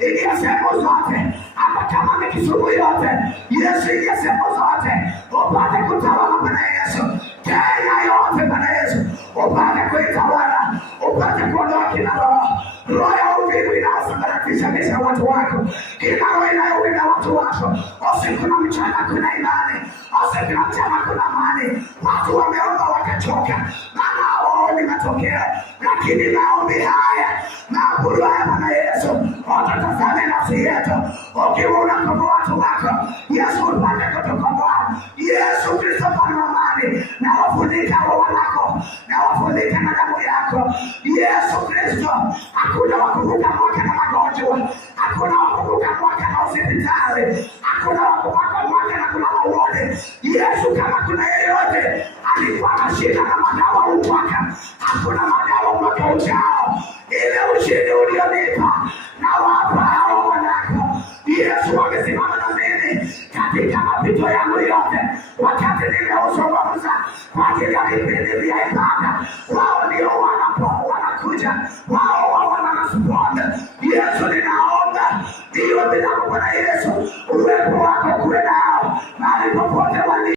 ingia sehemu zote, hata kama ni Kisumu yote. Yesu, ingia sehemu zote, upate kutawala Bwana Yesu. Kenya yote Bwana Yesu, upate kuitawala, upate kuondoa kila roho ya uvivu inayosambaratisha maisha ya watu wako, kila roho inayowinda watu wako. Usiku na mchana kuna imani, usiku na mchana kuna amani. Watu wameomba wakachoka, maana hawaoni matokeo, lakini maombi haya, maabudu haya Bwana Yesu, utatazame nafsi yetu. Ukiwa unakomboa watu wako, Yesu upate kutukomboa. Yesu Kristo Bwana wa amani, na wafunika roho wako, na wafunika na damu yako. Yesu Kristo, hakuna wakuvuka mwaka na magonjwa, hakuna wakuvuka mwaka na hospitali, hakuna wakuvuka mwaka na kulala wodi. Yesu, kama kuna yeyote alikuwa na shida na madawa mwaka, hakuna madawa mwaka ujao. Ile ushindi ulionipa na wapa hao wanako. Yesu wamesimama na mimi katika mapito yangu yote, wakati nimeuzungumza kwa ajili ya vipindi vya ibada. Wao ndio wanakuja, wao wanarespond. Yesu, ninaomba ndio bila Bwana Yesu, uwepo wako kuwe nao mahali popote wali